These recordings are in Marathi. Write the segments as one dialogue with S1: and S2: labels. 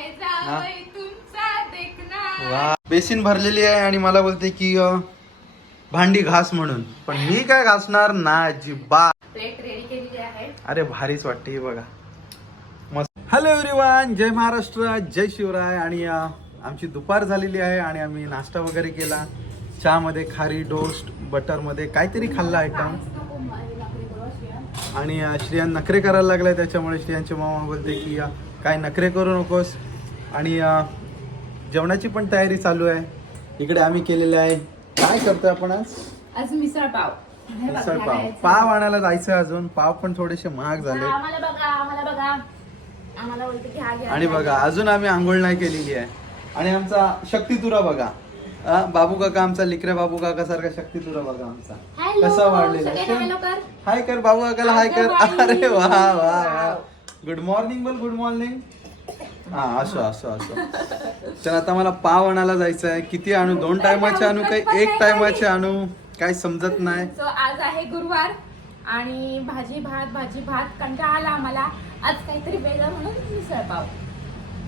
S1: आहे जावई तुमचा देखना
S2: वा. बेसिन भरलेली आहे आणि मला बोलते की अ, भांडी घास म्हणून. पण मी काय घासणार? ना अजिबात.
S1: प्लेट रेडी केलेली आहे.
S2: अरे भारीच वाटते ही बघा. मस्त. हॅलो एव्हरीवन जय महाराष्ट्र जय शिवराय. आणि अ, आमची दुपार झालेली आहे आणि आम्ही नाश्ता वगैरे केला. चहामध्ये खारी टोस्ट बटरमध्ये काहीतरी खाल्लं आयटम आणि अ, श्रियान नखरे करायला लागलाय. त्याच्यामुळे श्रियांचे मामा बोलते की अ, काय नखरे करू नकोस? आणि जेवणाची पण तयारी चालू आहे. इकडे आम्ही केलेले आहे. काय करतोय आपण आज?
S1: आज मिसळ पाव.
S2: मिसळ पाव. पाव आणायला जायचं अजून. पाव पण थोडेसे महाग झाले आणि बघा अजून आम्ही आंघोळ नाही केलेली आहे. आणि आमचा शक्तितुरा बघा. बाबू काका आमचा लिकरे बाबू काका सारखा शक्तितुरा बघा आमचा. कसा वाढलेला. हाय कर बाबू काकाला हाय कर. अरे वा वा वा. गुड मॉर्निंग बोल गुड मॉर्निंग हा असो असो असो. तर आता मला पाव आणायला जायचं आहे किती आणू? दोन टायमाचे आणू काही एक टायमाचे आणू? काय समजत नाही.
S1: सो आज आहे गुरुवार आणि भाजी भात भाजी भात. कंटाळा आला आम्हाला. आज काहीतरी वेगळं म्हणून मिसळ पाव.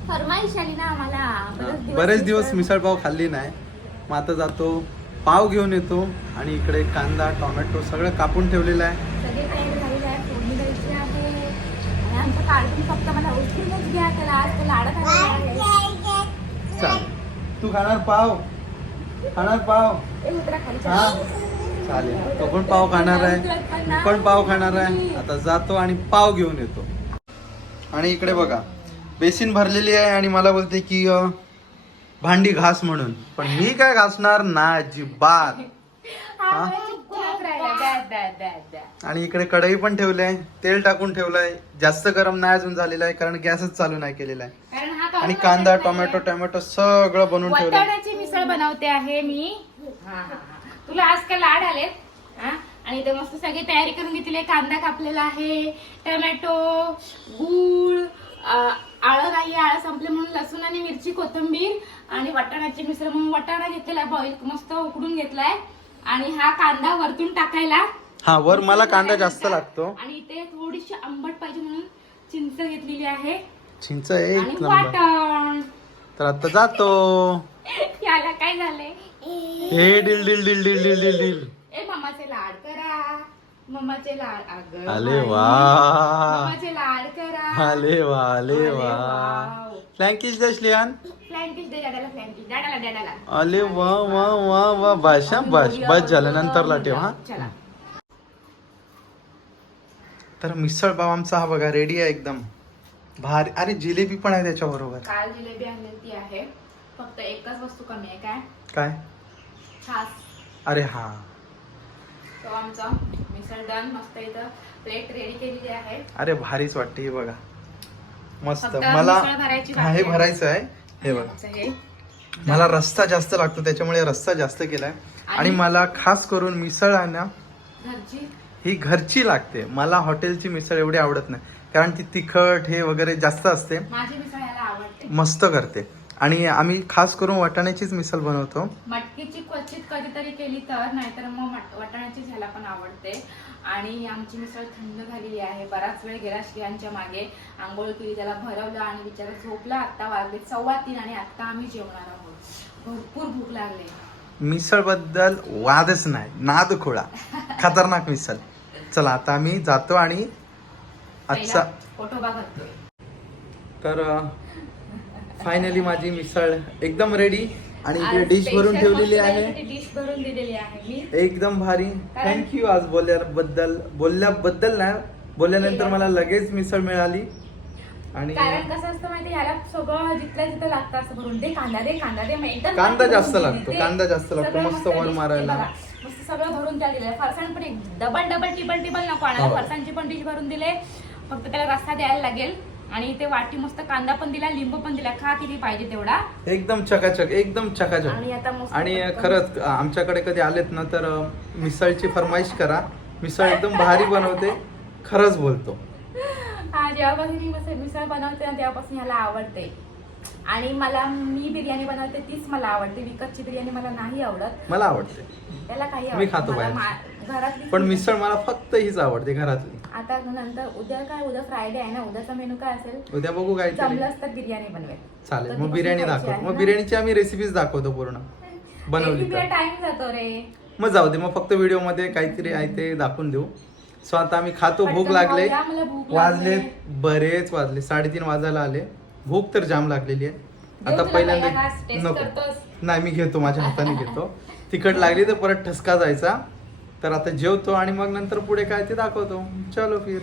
S1: फरमाईश आली ना आम्हाला.
S2: बरेच दिवस मिसळ पाव खाल्ली नाही. मग आता जातो पाव घेऊन येतो आणि इकडे कांदा टोमॅटो सगळं कापून ठेवलेलं आहे
S1: सगळे तयारी झालेले आहे फोडणी द्यायची आहे आणि आमचं कार्टून फक्त मला उचलूनच घ्या त्याला आज तो लाडत आलेला आहे
S2: चालेल तू खाणार पाव. खाणार पाव. हा
S1: चला.
S2: चालेल. तो पण पाव खाणार आहे. मी पण पाव खाणार आहे. आता जातो आणि पाव घेऊन येतो. आणि इकडे बघा. बेसिन भरलेली आहे आणि मला बोलते की अ, भांडी घास म्हणून. पण मी काय घासणार? ना अजिबात. आणि इकडे कढई पण ठेवलंय तेल टाकून ठेवलंय. जास्त गरम नाही अजून झालेलं आहे कारण गॅसच चालू नाही केलेला आहे.
S1: हा
S2: आणि कांदा
S1: आहे.
S2: टोमॅटो टोमॅटो सगळं बनवून
S1: वाटाण्याची मिसळ बनवते आहे मी. हा, हा, हा. तुला आज काय लाड आलेत हा? आणि इथे मस्त सगळी तयारी करून घेतली कांदा कापलेला आहे टोमॅटो गूळ आळं नाही आळं संपले म्हणून लसूण आणि मिरची कोथिंबीर आणि वाटाण्याची मिसळ. म्हणून वाटाणा घेतलेला बॉईल मस्त उकडून घेतलाय. आणि हा कांदा वरतून टाकायला
S2: हा वर मला कांदा जास्त लागतो.
S1: आणि इथे थोडीशी आंबट पाहिजे म्हणून चिंच घेतलेली आहे.
S2: चिंच
S1: आणि
S2: एक नंबर.
S1: वाटण.
S2: तर आता जातो.
S1: याला काय झालंय?
S2: हे डिल डिल डिल डिल डिल डिल डिल.
S1: ए मम्माचे लाड करा. मम्माचे लाड अगं
S2: आले
S1: बाई.
S2: वा.
S1: मम्माचे लाड करा.
S2: आले वा आले
S1: अरे
S2: वा.
S1: वाव.
S2: फ्लँकिश दशलियान
S1: फ्लँकिश दे दादाला दादाला दादाला.
S2: आले वा वा वा वा. बाशा बस बस झालं नंतरला ठेव हा.
S1: चला.
S2: तर मिसळ पाव आमचा हा बघा रेडी आहे एकदम. भारी अरे जिलेबी पण आहे त्याच्या बरोबर
S1: काल जिलेबी आणलेली आहे. फक्त एकच वस्तू कमी आहे काय?
S2: काय?
S1: छास.
S2: अरे हा.
S1: तो आमचा मिसळ डन मस्त इथं प्लेट रेडी केलेली आहे.
S2: अरे भारीच वाटते हे बघा. मस्त.
S1: फक्त
S2: मला
S1: मिसळ भरायची
S2: हा, हे
S1: बाकी आहे.
S2: भरायचं आहे. हे बघा.
S1: आमचं हे.
S2: मला रस्ता जास्त लागतो त्याच्यामुळे रस्ता जास्त केलाय. आणि
S1: आणि-
S2: मला खास करून मिसळ आहे ना
S1: घरची?
S2: ही घरची लागते. मला हॉटेलची मिसळ एवढी आवडत नाही. कारण ती तिखट हे वगैरे जास्त असते.
S1: माझी मिसळ याला आवडते.
S2: मस्त करते. आणि आम्ही खास करून वाटाण्याचीच मिसळ बनवतो.
S1: मटकीची क्वचित कधीतरी केली तर नाहीतर मग वाटाण्याची ह्याला पण आवडते. आणि आमची मिसळ थंड झालेली आहे. बराच वेळ गेला श्रियांच्या मागे. आंघोळ केली त्याला भरवलं आणि बिचारा झोपला. आत्ता वाजले सव्वा तीन आणि आत्ता आम्ही जेवणार आहोत. भरपूर भूक लागली.
S2: मिसळबद्दल वादच नाही. नाद खोळा. खतरनाक मिसळ. चला आता आम्ही जातो आणि आजचा तर फायनली माझी मिसळ एकदम रेडी आणि इकडे डिश भरून ठेवलेली आहे. एकदम भारी. थँक्यू आज बोलल्याबद्दल बोलल्याबद्दल नाही बोलल्यानंतर मला लगेच मिसळ मिळाली. आणि
S1: कारण कसं असतं माहिती ह्याला सगळं जिथल्या जिथं लागतं असं भरून दे कांदा दे कांदा दे मग एकदम
S2: कांदा जास्त लागतो. कांदा जास्त लागतो, मस्त वर मारायला.
S1: सगळं भरून त्या दिलंय. फरसाण पण एक डबल डबल टिबल टिबल नको आणायला.
S2: हो.
S1: फरसाणची पण डिश भरून दिले. फक्त त्याला रस्ता द्यायला लागेल. आणि इथे वाटी मस्त कांदा पण दिला लिंबू पण दिला. खा किती पाहिजे तेवढा.
S2: एकदम चकाचक एकदम
S1: आणि
S2: चकाचक
S1: आता मस्त
S2: आणि
S1: पटकन-
S2: खरंच आमच्याकडे कधी आलेत ना तर अं, मिसळची फरमाईश करा. मिसळ एकदम भारी बनवते. खरंच बोलतो.
S1: हा जेव्हापासून मी मस्त मिसळ बनवते ना तेव्हापासून ह्याला आवडते. आणि मला मी बिर्याणी बनवते तीच मला आवडते. विकतची बिर्याणी मला नाही आवडत.
S2: मला आवडते.
S1: त्याला काही
S2: मी
S1: आवडत
S2: खातो
S1: मला
S2: बाहेर.
S1: मा- घरातली
S2: पण मिसळ मला फक्त हीच आवडते घरातली.
S1: आता नंतर उद्या काय उद्या फ्रायडे आहे ना उद्याचा मेनू काय असेल?
S2: उद्या बघू काय
S1: जमलंच तर बिर्याणी बनवेल.
S2: चालेल मग बिर्याणी दाखव मग बिर्याणीची आम्ही रेसिपीज दाखवतो पूर्ण. बनवली तर.
S1: टाइम जातो रे.
S2: मग जाऊ दे मग फक्त व्हिडिओमध्ये काहीतरी आहे ते दाखवून देऊ. सो आता आम्ही खातो भूक
S1: पटकन
S2: लागले.
S1: खाऊया, मला भूक
S2: वाजले
S1: लागली.
S2: बरेच वाजले साडेतीन वाजायला आले. भूक तर जाम लागलेली आहे. आता पहिल्यांदा नको? नाही मी घेतो माझ्या हाताने घेतो. तिखट लागली तर परत ठसका जायचा. तर आता जेवतो आणि मग नंतर पुढे काय ते दाखवतो. चलो फिर.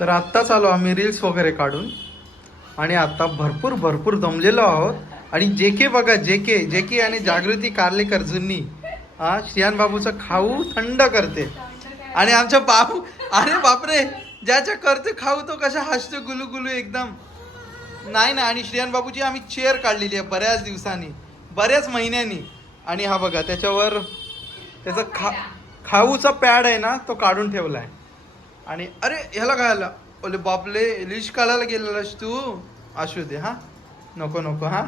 S2: तर आत्ताच आलो आम्ही रील्स वगैरे काढून. आणि आता भरपूर भरपूर दमलेलो आहोत. आणि जे के बघा जे के जे के आणि जागृती कारलेकर जुनी हा श्रियान बाबूचं खाऊ थंड करते. आणि आमच्या बाबू अरे बापरे! ज्याच्या करते खाऊ तो कशा हसतो गुलू गुलू एकदम. नाही ना आणि श्रियान बाबूची आम्ही चेअर काढलेली आहे बऱ्याच दिवसांनी बऱ्याच महिन्यांनी. आणि हा बघा त्याच्यावर त्याचा खा खाऊचा पॅड आहे ना तो काढून ठेवलाय. आणि अरे ह्याला काय आलं? ओले बापले लिश काढायला गेलेलास तू? असू दे हा? नको नको हा?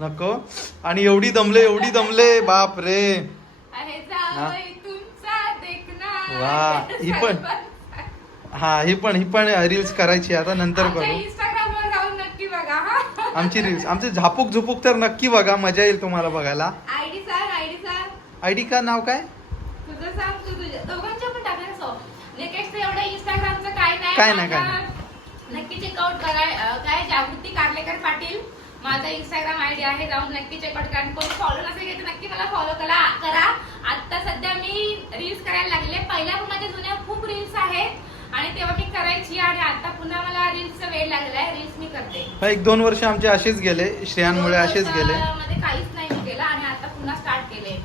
S2: नको. आणि एवढी दमले एवढी दमले बाप रे
S1: आहे
S2: वा, ही पण. हा ही पण ही पण रील्स करायची आता नंतर करू
S1: इंस्टाग्राम वर जाऊन नक्की बघा. हा
S2: आमची रील्स आमचे झापूक झुपूक तर नक्की बघा. मजा येईल तुम्हाला बघायला.
S1: आयडी सांग आयडी सांग
S2: आयडी का नाव काय?
S1: तुझं सांग तू तुझ्या दोघांच्या पण टाकायला सो निकेशचं एवढं इंस्टाग्रामचं काय नाही.
S2: काय नाही, काय
S1: माझा नक्की चेकआउट करा. अं, काय जागृती कारलेकर पाटील. माझा इंस्टाग्राम आयडी आहे. जाऊन नक्की चेकआउट करा. आणि कोणी फॉलो नसेल तर नक्की मला फॉलो करा. करा. आता सध्या मी रील्स करायला लागले. पहिल्या पण माझ्या जुन्या खूप रील्स आहेत. आणि तेव्हा मी करायची आणि आता पुन्हा मला रील्सचा वेळ लागलेला आहे रील्स मी करते.
S2: एक दोन वर्ष आमचे असेच गेले श्रेयांमुळे असेच गेले.
S1: मध्ये काहीच नाही मी केलं आणि आता पुन्हा स्टार्ट केले.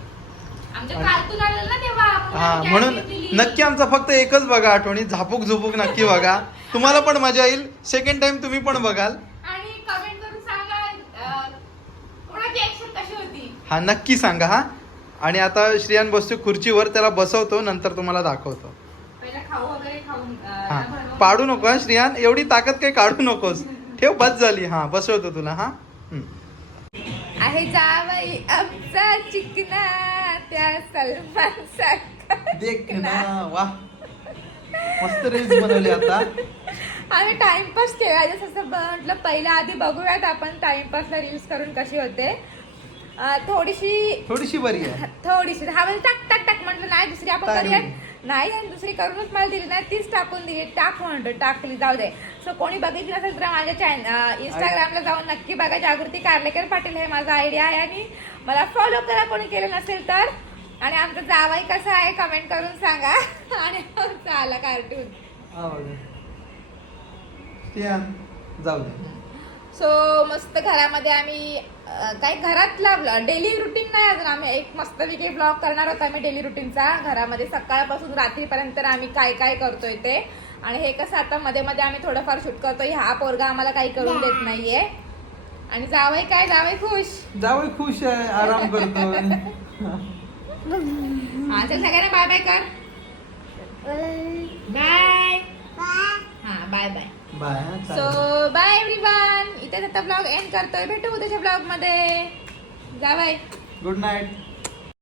S1: आमच्या कार्टून आलेलं ना तेव्हा आपण
S2: हा म्हणून
S1: दिली.
S2: नक्की आमचा फक्त एकच बघा आठवणी झापूक झुपूक नक्की बघा. तुम्हाला पण मजा येईल सेकंड टाइम तुम्ही पण बघाल.
S1: आणि कमेंट करून सांगा अं, कोणाची ऍक्शन कशी होती?
S2: हा नक्की सांगा हा. आणि आता श्रियान बसतो खुर्चीवर त्याला बसवतो नंतर तुम्हाला दाखवतो. हा. पाडू नको श्रियान. एवढी ताकद काही काढू नकोस. ठेव बस झाली. हा बसवतो तुला हा. हम्म.
S1: आहे जावई आमचा चिकना त्या सलमान
S2: देख ना वा. मस्त रील्स बनवली आता.
S1: आम्ही टाइमपास केला. जसं म्हटलं पहिला आधी बघूयात आपण टाइमपासला रील्स करून कशी होते. थोडीशी
S2: थोडीशी बरी आहे.
S1: थोडीशी. हा म्हणजे टाक टाक टाक म्हटलं नाही दुसरी आपण
S2: टाक
S1: करूया
S2: नाही.
S1: आणि दुसरी करूनच मला दिली नाही तीच टाकून दिली. टाक म्हणतो टाकली जाऊ दे. सो कोणी बघितली नसेल तर माझ्या चॅनल इंस्टाग्रामला जाऊन नक्की बघा. जागृती कारलेकर पाटील हे माझा आयडिया आहे. आणि मला फॉलो करा कोणी केलं नसेल तर. आणि आमचा जावाई कसा आहे कमेंट करून सांगा. आणि आला कार्टून
S2: जाऊ दे.
S1: सो मस्त घरामध्ये आम्ही काय घरातला डेली रुटीन नाही अजून. आम्ही एक मस्तपैकी ब्लॉग करणार होतो आम्ही डेली रुटीनचा घरामध्ये सकाळपासून रात्रीपर्यंत आम्ही काय काय करतोय ते. आणि हे कसं आता मध्ये मध्ये आम्ही थोडंफार शूट करतोय. हा पोरगा आम्हाला काही करून देत नाहीये. आणि जावई काय? जावई खुश.
S2: जावई खुश आहे. आराम करतोय.
S1: हा चल सगळ्यांना बाय बाय कर. बाय. हा bye bye
S2: bye
S1: so. Bye everyone इथे आता ब्लॉग एंड करतोय. भेटू उद्याच्या ब्लॉगमध्ये. जा बाय
S2: गुड नाईट